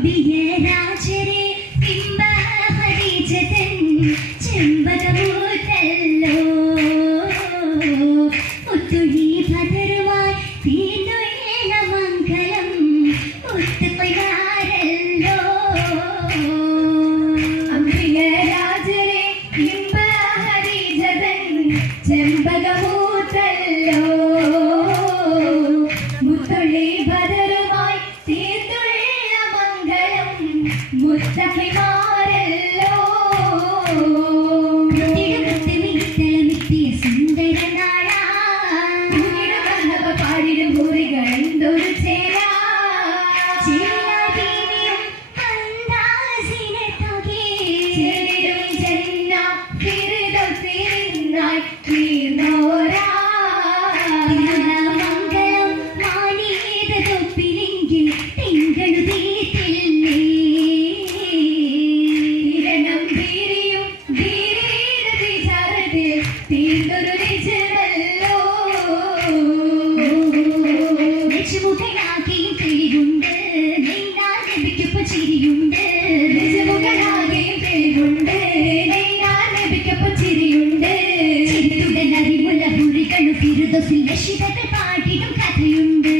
be here. മുസ്തഫിമാരല്ലോ മനസ്സിൽ വശ്യതകൾ പാട്ടിടും കഥയുണ്ട്.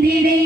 Ding.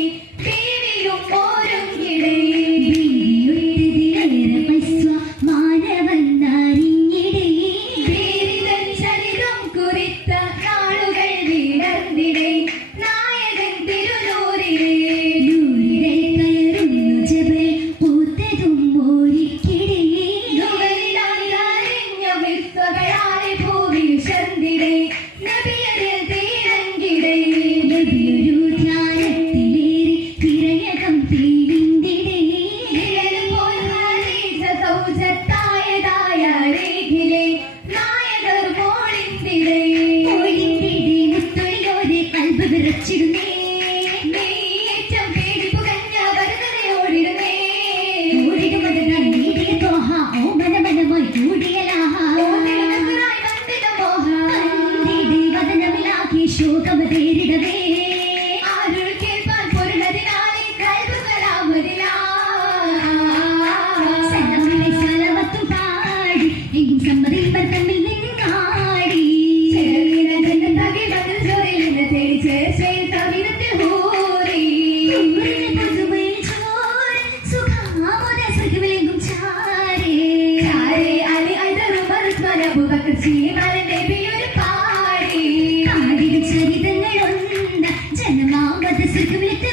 よんだ。じゃあ、生を待たせてくれて。